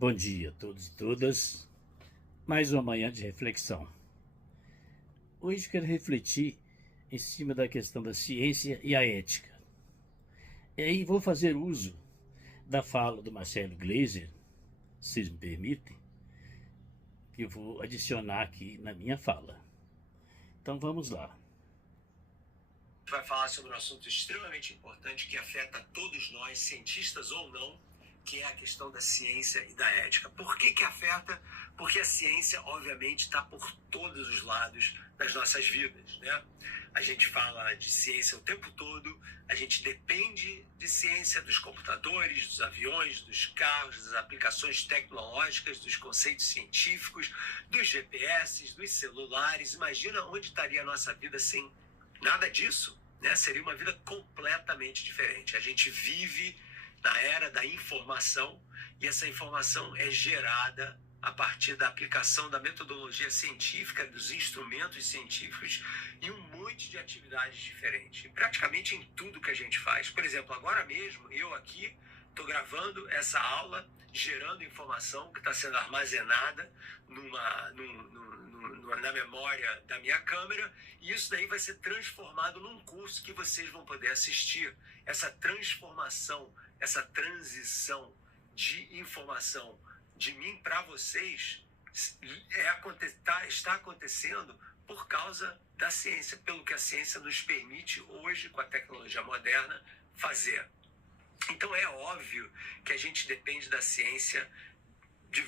Bom dia a todos e todas. Mais uma manhã de reflexão. Hoje quero refletir em cima da questão da ciência e a ética. E aí vou fazer uso da fala do Marcelo Gleiser, se me permite, que eu vou adicionar aqui na minha fala. Então vamos lá. Vai falar sobre um assunto extremamente importante que afeta todos nós, cientistas ou não, que é a questão da ciência e da ética. Por que afeta? Porque a ciência, obviamente, está por todos os lados das nossas vidas, né? A gente fala de ciência o tempo todo, a gente depende de ciência dos computadores, dos aviões, dos carros, das aplicações tecnológicas, dos conceitos científicos, dos GPS, dos celulares. Imagina onde estaria a nossa vida sem nada disso, né? Seria uma vida completamente diferente. A gente vive na era da informação e essa informação é gerada a partir da aplicação da metodologia científica, dos instrumentos científicos e um monte de atividades diferentes, praticamente em tudo que a gente faz. Por exemplo, agora mesmo, eu aqui estou gravando essa aula, gerando informação que está sendo armazenada na memória da minha câmera, e isso daí vai ser transformado num curso que vocês vão poder assistir. Essa transformação, essa transição de informação de mim para vocês está acontecendo por causa da ciência, pelo que a ciência nos permite hoje, com a tecnologia moderna, fazer. Então é óbvio que a gente depende da ciência de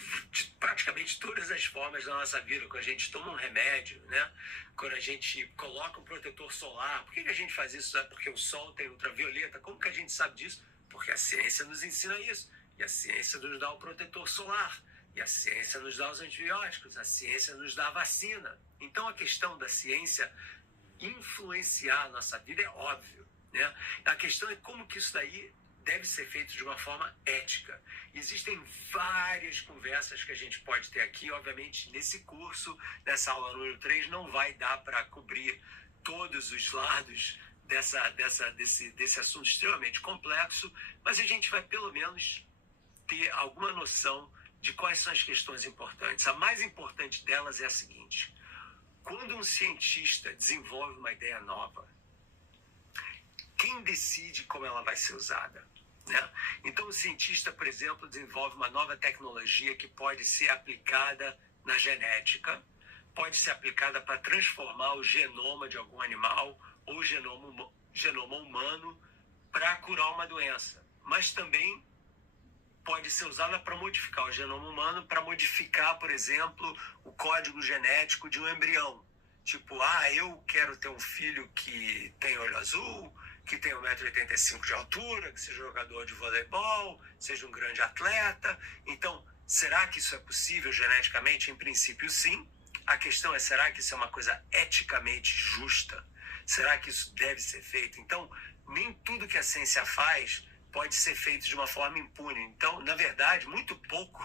praticamente todas as formas da nossa vida. Quando a gente toma um remédio, né? Quando a gente coloca um protetor solar. Por que a gente faz isso? É porque o sol tem ultravioleta. Como que a gente sabe disso? Porque a ciência nos ensina isso. E a ciência nos dá o protetor solar. E a ciência nos dá os antibióticos. A ciência nos dá a vacina. Então a questão da ciência influenciar a nossa vida é óbvio, né? A questão é como que isso daí deve ser feito de uma forma ética. Existem várias conversas que a gente pode ter aqui. Obviamente, nesse curso, nessa aula número 3, não vai dar para cobrir todos os lados desse assunto extremamente complexo, mas a gente vai, pelo menos, ter alguma noção de quais são as questões importantes. A mais importante delas é a seguinte: quando um cientista desenvolve uma ideia nova, quem decide como ela vai ser usada? Né? Então o cientista, por exemplo, desenvolve uma nova tecnologia que pode ser aplicada na genética, pode ser aplicada para transformar o genoma de algum animal ou o genoma humano para curar uma doença, mas também pode ser usada para modificar o genoma humano, para modificar, por exemplo, o código genético de um embrião. Tipo, eu quero ter um filho que tem olho azul, que tem 1,85 m de altura, que seja jogador de voleibol, seja um grande atleta. Então, será que isso é possível geneticamente? Em princípio, sim. A questão é, será que isso é uma coisa eticamente justa? Será que isso deve ser feito? Então, nem tudo que a ciência faz pode ser feito de uma forma impune. Então, na verdade, muito pouco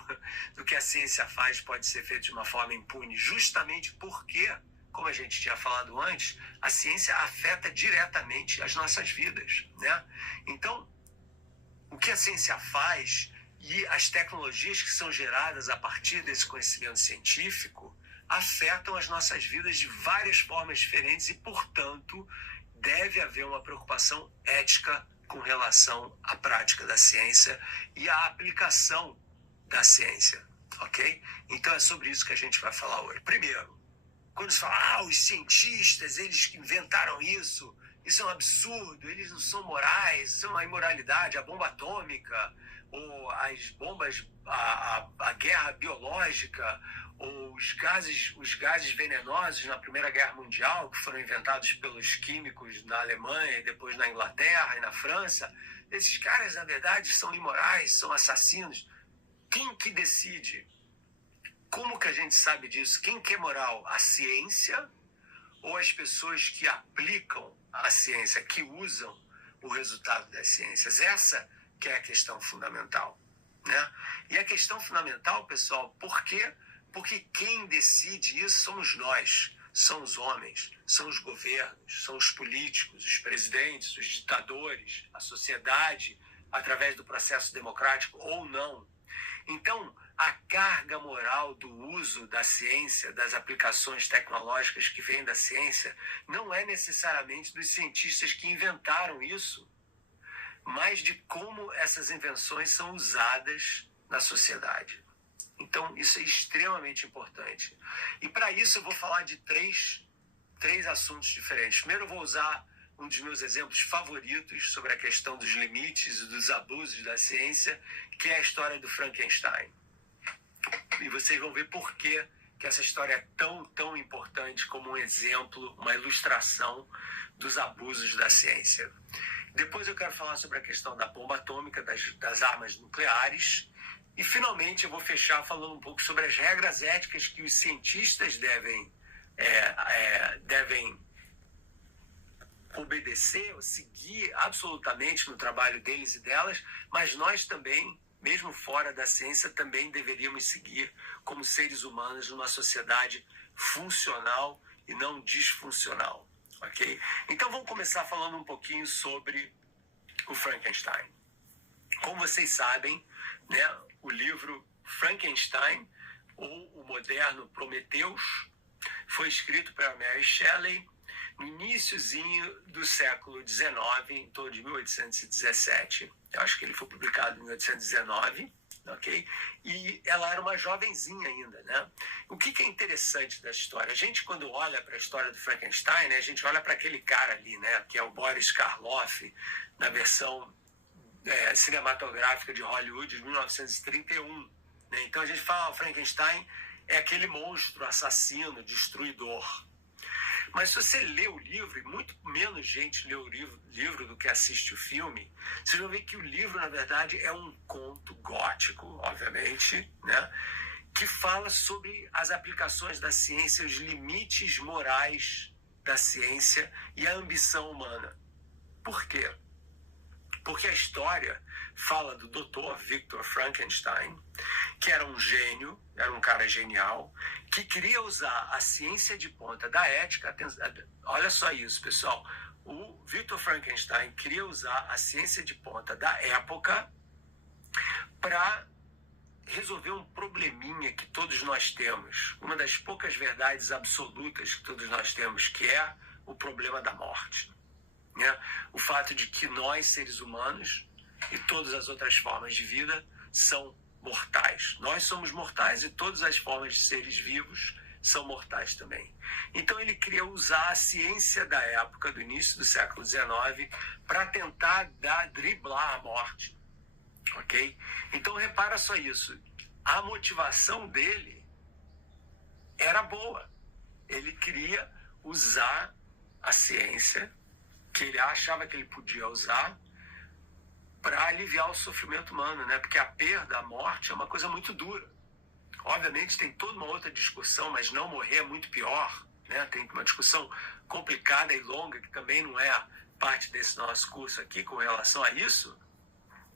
do que a ciência faz pode ser feito de uma forma impune, justamente porque, como a gente tinha falado antes, a ciência afeta diretamente as nossas vidas, né? Então, o que a ciência faz e as tecnologias que são geradas a partir desse conhecimento científico afetam as nossas vidas de várias formas diferentes e, portanto, deve haver uma preocupação ética com relação à prática da ciência e à aplicação da ciência, ok? Então é sobre isso que a gente vai falar hoje. Primeiro, quando se fala, os cientistas, eles que inventaram isso é um absurdo, eles não são morais, isso é uma imoralidade, a bomba atômica, ou as bombas, a guerra biológica, ou os gases venenosos na Primeira Guerra Mundial, que foram inventados pelos químicos na Alemanha e depois na Inglaterra e na França. Esses caras, na verdade, são imorais, são assassinos. Quem que decide? Como que a gente sabe disso? Quem que é moral? A ciência ou as pessoas que aplicam a ciência, que usam o resultado das ciências? Essa que é a questão fundamental, né? E a questão fundamental, pessoal, por quê? Porque quem decide isso somos nós, são os homens, são os governos, são os políticos, os presidentes, os ditadores, a sociedade, através do processo democrático ou não. Então, a carga moral do uso da ciência, das aplicações tecnológicas que vêm da ciência, não é necessariamente dos cientistas que inventaram isso, mas de como essas invenções são usadas na sociedade. Então, isso é extremamente importante. E para isso eu vou falar de três assuntos diferentes. Primeiro eu vou usar um dos meus exemplos favoritos sobre a questão dos limites e dos abusos da ciência, que é a história do Frankenstein. E vocês vão ver por que essa história é tão importante como um exemplo, uma ilustração dos abusos da ciência. Depois eu quero falar sobre a questão da bomba atômica, das armas nucleares. E, finalmente, eu vou fechar falando um pouco sobre as regras éticas que os cientistas devem obedecer ou seguir absolutamente no trabalho deles e delas, mas nós também, mesmo fora da ciência, também deveríamos seguir como seres humanos numa sociedade funcional e não disfuncional, ok? Então vamos começar falando um pouquinho sobre o Frankenstein. Como vocês sabem, né, o livro Frankenstein, ou o moderno Prometheus, foi escrito pela Mary Shelley no iniciozinho do século XIX, em torno de 1817. Eu acho que ele foi publicado em 1819, ok? E ela era uma jovenzinha ainda, né? O que é interessante dessa história? A gente, quando olha para a história do Frankenstein, né, a gente olha para aquele cara ali, né, que é o Boris Karloff, na versão cinematográfica de Hollywood de 1931. Né? Então a gente fala, o Frankenstein é aquele monstro assassino, destruidor. Mas se você lê o livro, e muito menos gente lê o livro do que assiste o filme, vocês vão ver que o livro, na verdade, é um conto gótico, obviamente, né? Que fala sobre as aplicações da ciência, os limites morais da ciência e a ambição humana. Por quê? Porque a história fala do Dr. Victor Frankenstein, que era um gênio, era um cara genial, que queria usar a ciência de ponta da ética. Olha só isso, pessoal. O Victor Frankenstein queria usar a ciência de ponta da época para resolver um probleminha que todos nós temos, uma das poucas verdades absolutas que todos nós temos, que é o problema da morte. Né? O fato de que nós, seres humanos, e todas as outras formas de vida são mortais. Nós somos mortais e todas as formas de seres vivos são mortais também. Então ele queria usar a ciência da época, do início do século XIX, para tentar driblar a morte. Ok? Então repara só isso. A motivação dele era boa. Ele queria usar a ciência que ele achava que ele podia usar para aliviar o sofrimento humano, né? Porque a perda, a morte, é uma coisa muito dura. Obviamente tem toda uma outra discussão, mas não morrer é muito pior, né? Tem uma discussão complicada e longa, que também não é parte desse nosso curso aqui com relação a isso,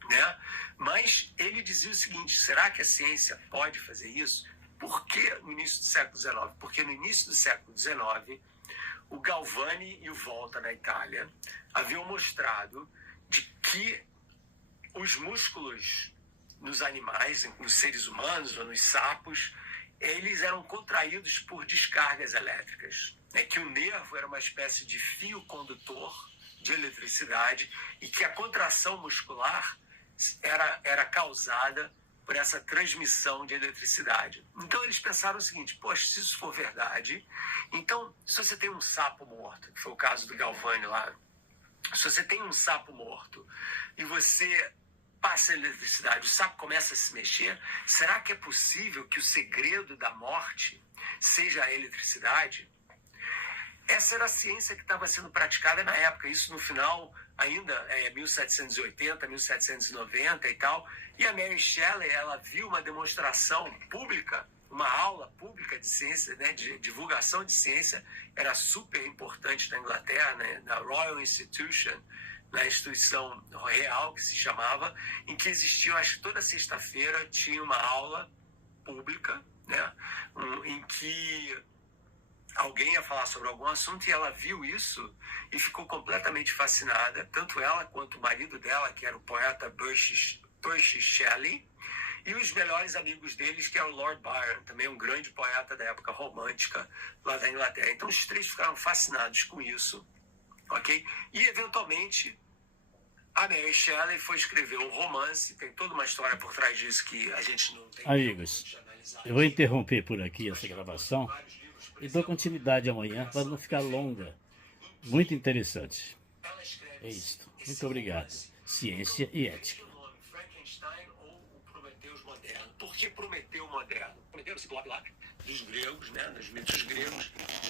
né? Mas ele dizia o seguinte: será que a ciência pode fazer isso? Por que no início do século XIX? Porque no início do século XIX, o Galvani e o Volta, na Itália, haviam mostrado de que os músculos nos animais, nos seres humanos ou nos sapos, eles eram contraídos por descargas elétricas. Né? Que o nervo era uma espécie de fio condutor de eletricidade e que a contração muscular era causada por essa transmissão de eletricidade. Então eles pensaram o seguinte: poxa, se isso for verdade, então se você tem um sapo morto, que foi o caso do Galvani lá, se você tem um sapo morto e você passa a eletricidade, o sapo começa a se mexer, será que é possível que o segredo da morte seja a eletricidade? Essa era a ciência que estava sendo praticada na época, isso no final, ainda 1780, 1790 e tal, e a Mary Shelley, ela viu uma demonstração pública, uma aula pública de ciência, né, de divulgação de ciência, era super importante na Inglaterra, né, na Royal Institution, na instituição real, que se chamava, em que existia, acho que toda sexta-feira tinha uma aula pública, né, em que alguém ia falar sobre algum assunto, e ela viu isso e ficou completamente fascinada, tanto ela quanto o marido dela, que era o poeta Percy Shelley, E os melhores amigos deles, que é o Lord Byron, também um grande poeta da época romântica lá da Inglaterra. Então os três ficaram fascinados com isso, ok? E eventualmente a Mary Shelley foi escrever um romance, tem toda uma história por trás disso que a gente não tem Amigos, tempo de analisar eu vou aqui. interromper por aqui essa gravação Vários livros, por e dou exemplo, continuidade amanhã para não ficar longa. Muito interessante. ela escreve É isto. esse Muito obrigado. romance. Ciência e ética. O nome Frankenstein ou o Prometeus moderno. Por que Prometeu moderno? Prometeu no ciclope lá dos gregos, né, dos mitos gregos.